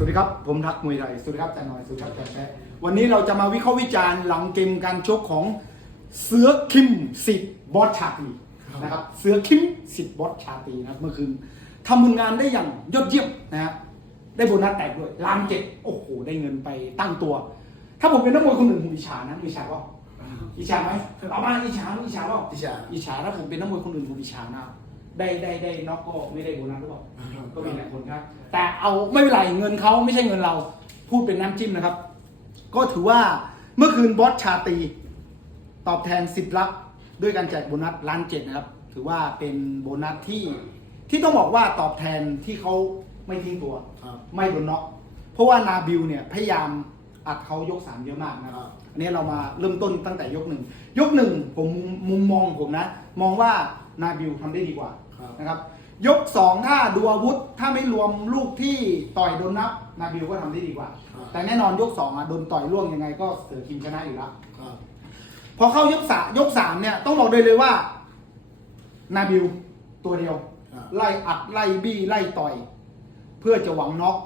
สวัสดีครับผมทักมวยไทยสวัสดีครับอาจารย์หน่อยสวัสดีครับอาจารย์แป๊ะวันนี้เราจะมาวิเคราะห์วิจารณ์หลังเกมการชกของเสือคิมสิทธิ์บอสชาตรีนะครับเสือคิมสิทธิ์บอสชาตรีนะครับเมื่อคืนทำผลงานได้อย่างยอดเยี่ยมนะฮะได้โบนัสแตกด้วย1,700,000โอ้โหได้เงินไปตั้งตัวถ้าผมเป็นนักมวยคนหนึ่งผมอิจฉานะอิจฉาว่าอิจฉาไหมเอามาอิจฉาว่าอิจฉาถ้าผมเป็นนักมวยคนอื่นผมอิจฉานะได้น็อกก็ไม่ได้โบนัสหรือเปล่าก็มีหลายคนครับแต่เอาไม่เป็นไรเงินเขาไม่ใช่เงินเราพูดเป็นน้ำจิ้มนะครับก็ถือว่าเมื่อคืนบอสชาตรีตอบแทน10 ลักด้วยการแจกโบนัส1,700,000นะครับถือว่าเป็นโบนัสที่ต้องบอกว่าตอบแทนที่เขาไม่ทิ้งตัวไม่โดนน็อกเพราะว่านาบิลเนี่ยพยายามอัดเขายก3เยอะมากนะครับอันนี้เรามาเริ่มต้นตั้งแต่ยก1ผมมุมมองผมนะมองว่านาบิลทำได้ดีกว่านะครับยก2ถ้าดูอาวุธถ้าไม่รวมลูกที่ต่อยโดนนับนาบิลก็ทำได้ดีกว่าแต่แน่นอนยก2โดนต่อยล่วงยังไงก็เสือคิมชนะอยู่แล้วพอเข้ายก3เนี่ยต้องบอกเลยว่านาบิลตัวเดียวไล่อัดไล่บี้ไล่ต่อยเพื่อจะหวังน็อก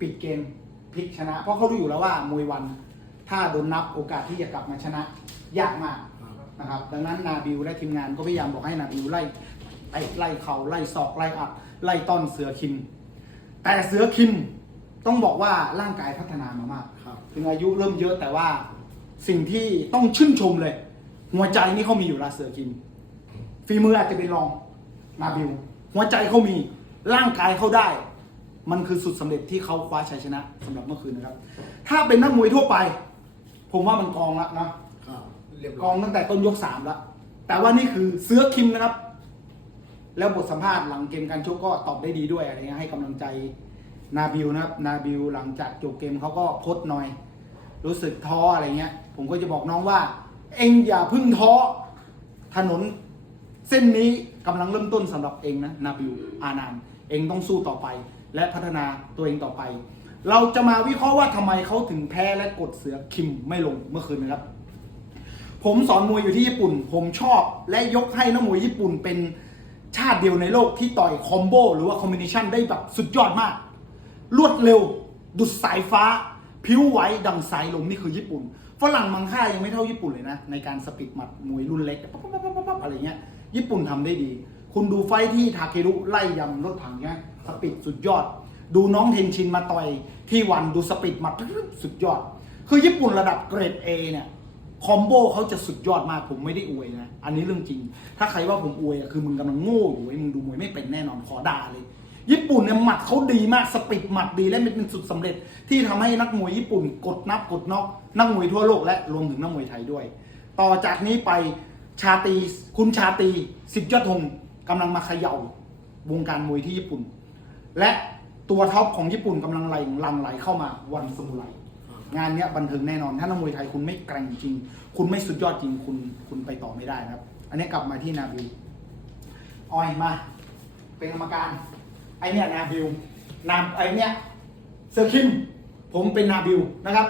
ปิดเกมพลิกชนะเพราะเขารู้อยู่แล้วว่ามวยวันถ้าโดนนับโอกาสที่จะกลับมาชนะยากมากนะครับดังนั้นนาบิลและทีมงานก็พยายามบอกให้นาบิลไล่เข่าไล่ศอกไล่อัดไล่ต้อนเสือคิมแต่เสือคิมต้องบอกว่าร่างกายพัฒนามามากถึงอายุเริ่มเยอะแต่ว่าสิ่งที่ต้องชื่นชมเลยหัวใจนี่เขามีอยู่ละเสือคิมฝีมืออาจจะเป็นรองนาบิลหัวใจเขามีร่างกายเขาได้มันคือสุดสำเร็จที่เขาคว้าชัยชนะสำหรับเมื่อคืนนะครับถ้าเป็นนักมวยทั่วไปผมว่ามันกองละนะกองตั้งแต่ต้นยก3แล้วแต่ว่านี่คือเสือคิมนะครับแล้วบทสัมภาษณ์หลังเกมการชกก็ตอบได้ดีด้วยอะไรเงี้ยให้กำลังใจนาบิลนะครับนาบิลหลังจากจบเกมเขาก็โพสต์หน่อยรู้สึกท้ออะไรเงี้ยผมก็จะบอกน้องว่าเอ็งอย่าพึ่งท้อถนนเส้นนี้กำลังเริ่มต้นสำหรับเอ็งนะนาบิลอานามเอ็งต้องสู้ต่อไปและพัฒนาตัวเองต่อไปเราจะมาวิเคราะห์ว่าทำไมเขาถึงแพ้และกดเสือคิมไม่ลงเมื่อคืนนะครับผมสอนมวยอยู่ที่ญี่ปุ่นผมชอบและยกให้นักมวยญี่ปุ่นเป็นชาติเดียวในโลกที่ต่อยคอมโบหรือว่าคอมบิเนชันได้แบบสุดยอดมากรวดเร็วดุดสายฟ้าผิวไหวดังสายลมนี่คือญี่ปุ่นฝรั่งมังค่ายังไม่เท่าญี่ปุ่นเลยนะในการสปีดหมัดมวยรุ่นเล็กปั๊บอะไรเงี้ยญี่ปุ่นทำได้ดีคุณดูไฟที่ทาเครุไล่ยำรถถังเนี่ยสปีดสุดยอดดูน้องเทนชินมาต่อยที่วันดูสปีดหมัดสุดยอดคือญี่ปุ่นระดับเกรด A เนี่ยคอมโบเขาจะสุดยอดมากผมไม่ได้อวยนะอันนี้เรื่องจริงถ้าใครว่าผมอวยคือมึงกำลังโง่อยู่มึงดูมวยไม่เป็นแน่นอนขอด่าเลยญี่ปุ่นเนี่ยหมัดเขาดีมากสปีดหมัดดีและเป็นสุดสำเร็จที่ทำให้นักมวยญี่ปุ่นกดนับกดน็อกนักมวยทั่วโลกและรวมถึงนักมวยไทยด้วยต่อจากนี้ไปคุณชาตรีสิทธิ์ยอดธงกำลังมาเขย่าวงการมวยที่ญี่ปุ่นและตัวท็อปของญี่ปุ่นกำลังหลั่งไหลเข้ามาวันสมุไรงานนี้บันเทิงแน่นอนถ้านักมวยไทยคุณไม่แกร่งจริงคุณไม่สุดยอดจริงคุณไปต่อไม่ได้นะครับอันนี้กลับมาที่นาบิลออยมาเป็นกรรมการไอเนี้ยนาบิลไอเนี้ยเซอร์คิมผมเป็นนาบิลนะครับ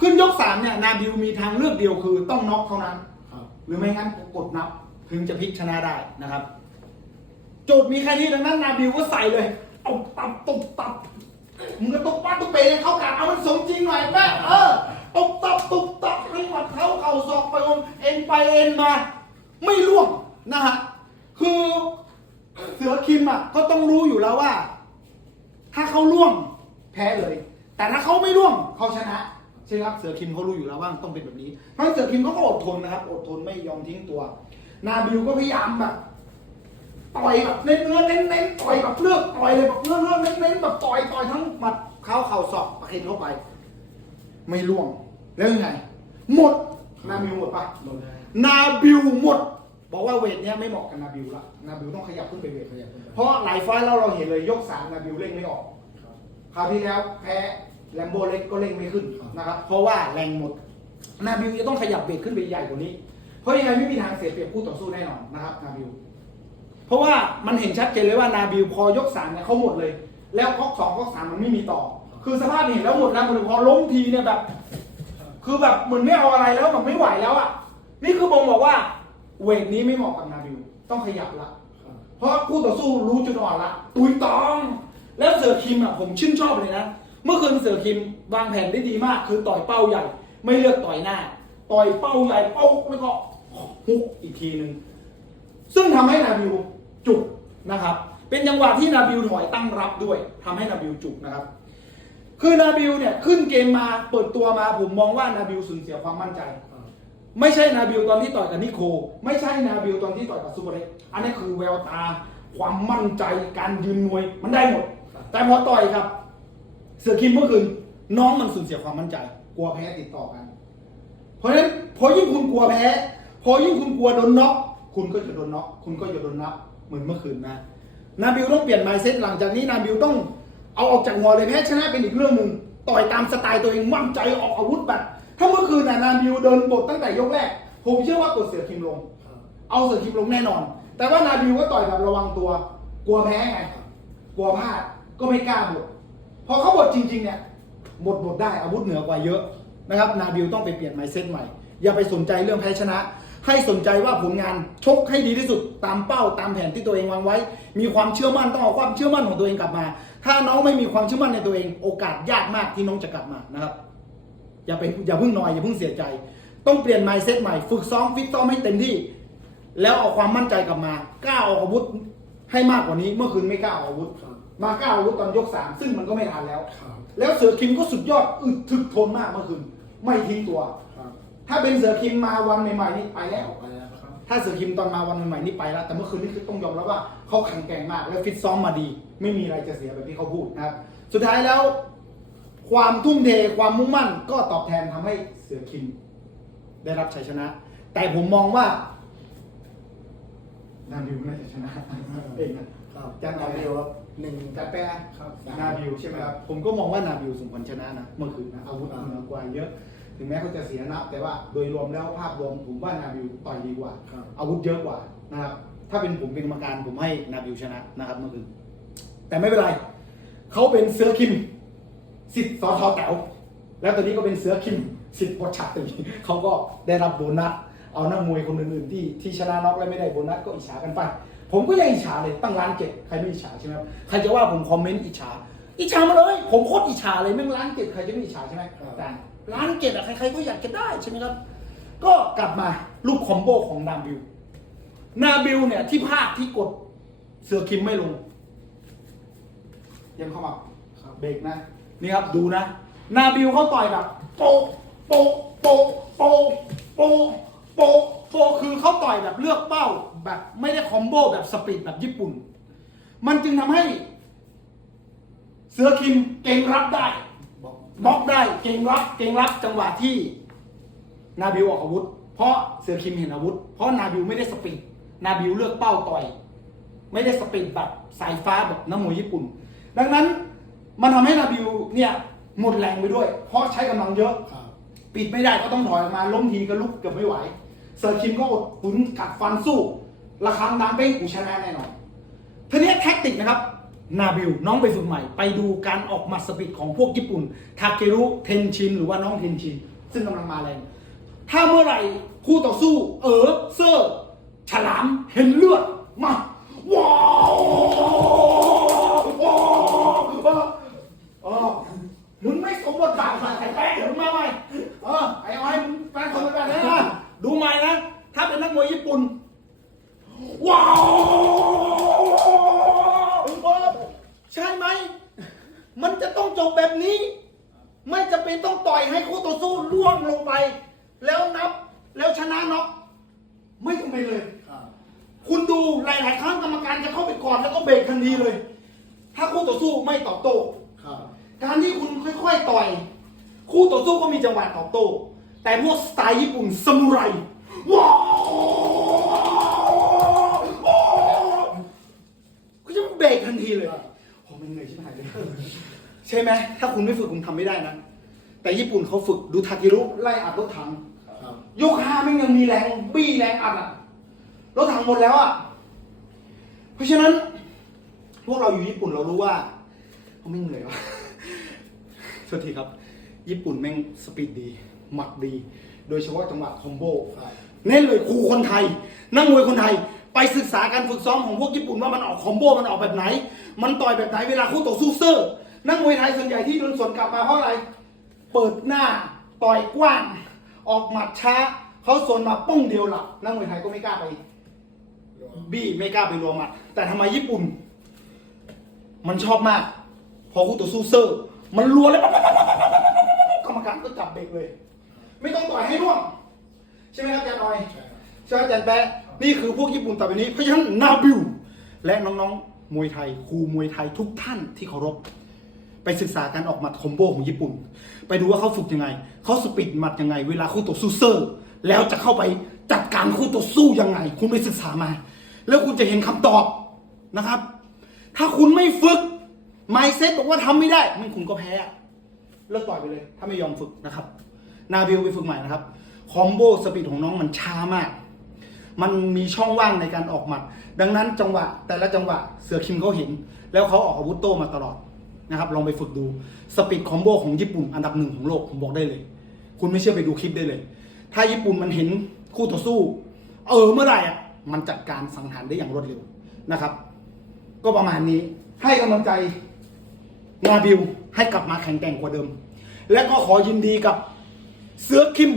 ขึ้นยก3เนี่ยนาบิลมีทางเลือกเดียวคือต้องน็อกเท่านั้นหรือไม่งั้นกดนับถึงจะพลิกชนะได้นะครับโจทย์มีแค่นี้ดังนั้นนาบิลก็ใส่เลยเอาตับตบตับมึงก็ตบป้าตบเปย์เข้ากาดเอามันสมจริงหน่อยแม่ตบตับให้หมัดเข่าศอกไปเอ็นไปเอ็นมาไม่ร่วงนะฮะคือเสือคิมก็ต้องรู้อยู่แล้วว่าถ้าเขาร่วงแพ้เลยแต่ถ้าเขาไม่ร่วงเขาชนะใช่ครับเสือคิมเขารู้อยู่แล้วว่าต้องเป็นแบบนี้เพราะเสือคิมเขาก็อดทนนะครับอดทนไม่ยอมทิ้งตัวนาบิลก็พยายามแบบต่อยแบบเน้นต่อยแบบเลือกต่อยเลยแบบเลือกเน้นแบบต่อยทั้งหมัดเข่าศอกประเคนเข้าไปไม่ล่วงแล้วยังไงหมดนาบิลหมดปะนาบิลหมดบอกว่าเวทเนี้ยไม่เหมาะกับนาบิลละนาบิลต้องขยับขึ้นไปเวทเพราะหลายไฟล์เราเห็นเลยยก3นาบิลเร่งไม่ออกคราวที่แล้วแพ้แลมโบเล็กก็เร่งไม่ขึ้นนะครับเพราะว่าแรงหมดนาบิลจะต้องขยับเวทขึ้นไปใหญ่กว่านี้เพราะยังไงไม่มีทางเสียเปรียบคู่ต่อสู้แน่นอนนะครับนาบิลเพราะว่ามันเห็นชัดเจนเลยว่านาบิลพอยก3เนี่ยเขาหมดเลยแล้วก๊อก2ก๊อก3มันไม่มีต่อคือสภาพเห็นแล้วหมดแล้วพอล้มทีเนี่ยแบบคือแบบเหมือนไม่เอาอะไรแล้วแบบไม่ไหวแล้วนี่คือบ่งบอกว่าเวทนี้ไม่เหมาะกับนาบิลต้องขยับละเพราะคู่ต่อสู้รู้จุดอ่อนละตุยตองแล้วเสือคิมผมชื่นชอบเลยนะ เมื่อคืนเสือคิมวางแผนได้ดีมากคือต่อยเป้าใหญ่ ไม่เลือกต่อยหน้า ต่อยเป้าใหญ่เป้าแล้วก็ฮุกอีกทีหนึ่งซึ่งทำให้นาบิวจุกนะครับเป็นจังหวะที่นาบิวถอยตั้งรับด้วยทำให้นาบิวจุกนะครับคือนาบิวเนี่ยขึ้นเกมมาเปิดตัวมาผมมองว่านาบิวสูญเสียความมั่นใจไม่ใช่นาบิวตอนที่ต่อยกับนิโคไม่ใช่นาบิวตอนที่ต่อยกับซูเปอร์เล็กอันนี้คือแววตาความมั่นใจการยืนมวยมันได้หมดแต่พอต่อยครับเสือคิมเมื่อคืนน้องมันสูญเสียความมั่นใจกลัวแพ้ติดต่อกันเพราะฉะนั้นพอยิ่งคุณกลัวแพ้พอยิ่งคุณกลัวโดนน็อกคุณก็จะโดนน็อกคุณก็จะโดนนับเหมือนเมื่อคืนนะนาบิวต้องเปลี่ยน mindset หลังจากนี้นาบิวต้องเอาออกจากหัวเลยแพ้ชนะเป็นอีกเรื่องหนึ่งต่อยตามสไตล์ตัวเองมั่นใจออกอาวุธแบบถ้าเมื่อคืนนาบิวเดินบทตั้งแต่ยกแรกผมเชื่อว่ากดเสือคิมลงเอาเสือคิมลงแน่นอนแต่ว่านาบิวก็ต่อยแบบระวังตัวกลัวแพ้ไงกลัวพลาดก็ไม่กล้าบทพอเขาบทจริงๆเนี่ยบทได้อาวุธเหนือกว่าเยอะนะครับนาบิวต้องไปเปลี่ยน mindset ใหม่อย่าไปสนใจเรื่องแพ้ชนะให้สนใจว่าผลงานชกให้ดีที่สุดตามเป้าตามแผนที่ตัวเองวางไว้มีความเชื่อมั่นต้องเอาความเชื่อมั่นของตัวเองกลับมาถ้าน้องไม่มีความเชื่อมั่นในตัวเองโอกาสยากมากที่น้องจะกลับมานะครับอย่าเพิ่งนอยอย่าเพิ่งเสียใจต้องเปลี่ยน mindset ใหม่ฝึกซ้อมฟิตซ้อมให้เต็มที่แล้วเอาความมั่นใจกลับมากล้าออกอาวุธให้มากกว่านี้เมื่อคืนไม่กล้าออกอาวุธมากล้าออกอาวุธตอนยก3ซึ่งมันก็ไม่ทันแล้วเสือคิมก็สุดยอดอึดถึกทนมากเมื่อคืนไม่ทิ้งตัวถ้าเป็นเสือคิมมาวันใหม่ๆนี่ไปแล้วถ้าเสือคิมตอนมาวันใหม่ๆนี่ไปแล้วแต่เมื่อคืนนี่คือต้องยอมรับว่าเขาแข็งแกร่งมากและฟิตซ้อมมาดีไม่มีอะไรจะเสียแบบที่เขาพูดนะครับสุดท้ายแล้วความทุ่มเทความมุ่งมั่นก็ตอบแทนทำให้เสือคิมได้รับชัยชนะแต่ผมมองว่านาบิวน่าจะชนะเองนะจากนาบิวครับ1จัดแปรนาบิวใช่ไหมครับผมก็มองว่านาบิวสมควรชนะนะเมื่อคืนนะอาวุธเหนือกว่าเยอะถึงแม้เขาจะเสียนับแต่ว่าโดยรวมแล้วภาพรวมผมว่านาบิวต่อยดีกว่าอาวุธเยอะกว่านะครับถ้าเป็นผมเป็นกรรมการผมให้นาบิวชนะนะครับเมื่อคืนแต่ไม่เป็นไรเขาเป็นเสือคิมสิทธิ์สทแต๋วแล้วตอนนี้ก็เป็นเสือคิมสิทธิ์บอชาตีเขาก็ได้รับโบนัสเอานักมวยคนอื่นๆที่ชนะน็อกแล้วไม่ได้โบนัสก็อิจฉากันไปผมก็ยังอิจฉาเลยตั้ง1,700,000ใครไม่อิจฉาใช่ไหมครับใครจะว่าผมคอมเมนต์อิจฉามาเลยผมโคตรอิจฉาเลยแม่ง1,700,000ใครจะไม่อิจฉาใช่ไหมแต่1,700,000อะใครๆก็อยากจะได้ใช่ไหมครับก็กลับมาลูกคอมโบของนาบิวเนี่ยที่พลาดที่กดเสือคิมไม่ลงยังเข้ามาเบรกนะนี่ครับดูนะนาบิวเขาต่อยแบบโปคือเขาต่อยแบบเลือกเป้าแบบไม่ได้คอมโบแบบสปีดแบบญี่ปุ่นมันจึงทำให้เสือคิมเก่งรับได้บล็อกได้เก่งรับจังหวะที่นาบิวออกอาวุธเพราะเสือคิมเห็นอาวุธเพราะนาบิวไม่ได้สปีดนาบิวเลือกเป้าต่อยไม่ได้สปีดแบบสายฟ้าแบบนักมวยญี่ปุ่นดังนั้นมันทำให้นาบิวเนี่ยหมดแรงไปด้วยเพราะใช้กำลังเยอะปิดไม่ได้ก็ต้องถอยออกมาล้มทีก็ลุกเกือบไม่ไหวเสือคิมก็อดฝืนกัดฟันสู้ระฆังดังเป้งกูชนะแน่นอนทีนี้แท็กติกนะครับนาบิวน้องไปฝึกใหม่ไปดูการออกหมัดสปีดของพวกญี่ปุ่นทาเกรุเทนชินหรือว่าน้องเทนชินซึ่งกำลังมาแรงถ้าเมื่อไหร่คู่ต่อสู้เซอร์ฉลามเห็นเลือดมาว้าวมึงไม่สมบทบาทใส่แป้งเดี๋ยวมึงมาใหม่ไอ้อ้อยมึงแป้งสมบทบาทนะดูใหม่นะถ้าเป็นนักมวยญี่ปุ่นว้าวใช่ไหมมันจะต้องจบแบบนี้ไม่จะเป็นต้องต่อยให้คู่ต่อสู้ล่วงลงไปแล้วนับแล้วชนะน็อกไม่จำเป็นเลยคุณดูหลายๆครั้งกรรมการจะเข้าไปกอดแล้วก็เบรกทันทีเลยถ้าคู่ต่อสู้ไม่ตอบโต้การที่คุณค่อยๆต่อยคู่ต่อสู้ก็มีจังหวะตอบโต้แต่พวกสไตล์ญี่ปุ่นซามูไรว้าวก็จะเบรกทันทีเลยผมเป็นเหนื่อยชิบหายเลยใช่ไหมถ้าคุณไม่ฝึกคุณทำไม่ได้นะแต่ญี่ปุ่นเขาฝึกดูทาเกรุไล่อัดรถถังยก5มันยังมีแรงบี้แรงอัดรถถังหมดแล้วเพราะฉะนั้นพวกเราอยู่ญี่ปุ่นเรารู้ว่าเขาไม่เหนื่อยวะสวัสดีครับญี่ปุ่นแม่งสปีดดีหมัดดีโดยเฉพาะจังหวะคอมโบเน้นเลยครูคนไทยนักมวยคนไทยไปศึกษาการฝึกซ้อมของพวกญี่ปุ่นว่ามันออกคอมโบมันออกแบบไหนมันต่อยแบบไหนเวลาคู่ต่อสู้เซอร์ นักมวยไทยส่วนใหญ่ที่โดนสวนกลับมาเพราะอะไรเปิดหน้าต่อยกว้างออกหมัดช้าเขาสวนมาป้องเดียวหลับนักมวยไทยก็ไม่กล้าไปบี้ไม่กล้าไปรวมหมัดแต่ทำไมญี่ปุ่นมันชอบมากพอคู่ต่อสู้เซอร์มันรัวเลยกรรมการก็จับเบรกเลยไม่ต้องต่อยให้ร่วงใช่ไหมครับอาจารย์ออยใช่ไหมอาจารย์แปะนี่คือพวกญี่ปุ่นต่อไปนี้เพราะฉะนั้นนาบิวและน้องๆมวยไทยครูมวยไทยทุกท่านที่เคารพไปศึกษาการออกหมัดคอมโบของญี่ปุ่นไปดูว่าเขาฝึกยังไงเขาสปีดหมัดยังไงเวลาคู่ต่อสู้เซอร์แล้วจะเข้าไปจัดการคู่ต่อสู้ยังไงคุณไปศึกษามาแล้วคุณจะเห็นคำตอบนะครับถ้าคุณไม่ฝึกไมซ์เซ็ตบอกว่าทำไม่ได้มันคุณก็แพ้เลิกต่อยไปเลยถ้าไม่ยอมฝึกนะครับนาบิลไปฝึกใหม่นะครับคอมโบสปีดของน้องมันช้ามากมันมีช่องว่างในการออกหมัดดังนั้นจังหวะแต่ละจังหวะเสือคิมเขาเห็นแล้วเขาออกอาวุธโต้มาตลอดนะครับลองไปฝึกดูสปีดคอมโบของญี่ปุ่นอันดับ 1ของโลกผมบอกได้เลยคุณไม่เชื่อไปดูคลิปได้เลยถ้าญี่ปุ่นมันเห็นคู่ต่อสู้เมื่อไหร่อ่ะมันจัดการสังหารได้อย่างรวดเร็วนะครับก็ประมาณนี้ให้กำลังใจนาบิลให้กลับมาแข็งแกร่งกว่าเดิมและก็ขอยินดีกับเสือคิม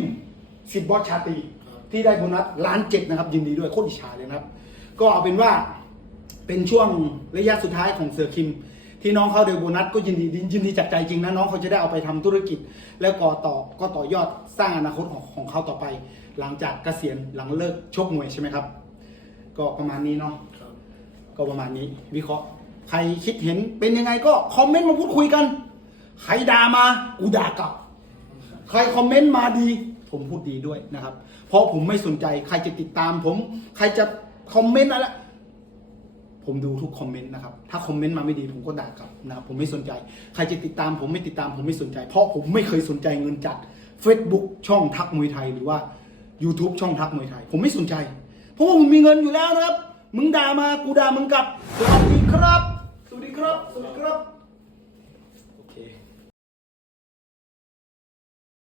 สิทธิ์บอสชาตรีที่ได้โบนัส1,700,000นะครับยินดีด้วยโคตรอิจฉาเลยนะครับก็เอาเป็นว่าเป็นช่วงระยะสุดท้ายของเสือคิมที่น้องเขาได้โบนัสก็ยินดีจากใจจริงนะน้องเขาจะได้เอาไปทำธุรกิจแล้วก็ต่อยอดสร้างอนาคตของเขาต่อไปหลังจากเกษียณหลังเลิกชกมวยใช่ไหมครับก็ประมาณนี้เนาะก็ประมาณนี้วิเคราะห์ใครคิดเห็นเป็นยังไงก็คอมเมนต์มาพูดคุยกันใครด่ามากูด่ากลับใครคอมเมนต์มาดีผมพูดดีด้วยนะครับเพราะผมไม่สนใจใครจะติดตามผมใครจะคอมเมนต์อะไรผมดูทุกคอมเมนต์นะครับถ้าคอมเมนต์มาไม่ดีผมก็ด่ากลับนะครับผมไม่สนใจใครจะติดตามผมไม่ติดตามผมไม่สนใจเพราะผมไม่เคยสนใจเงินจาก Facebook ช่องทักมวยไทยหรือว่า YouTube ช่องทักมวยไทยผมไม่สนใจเพราะว่ามึงมีเงินอยู่แล้วนะครับมึงด่ามากูด่ามึงกลับสวัสดีครับ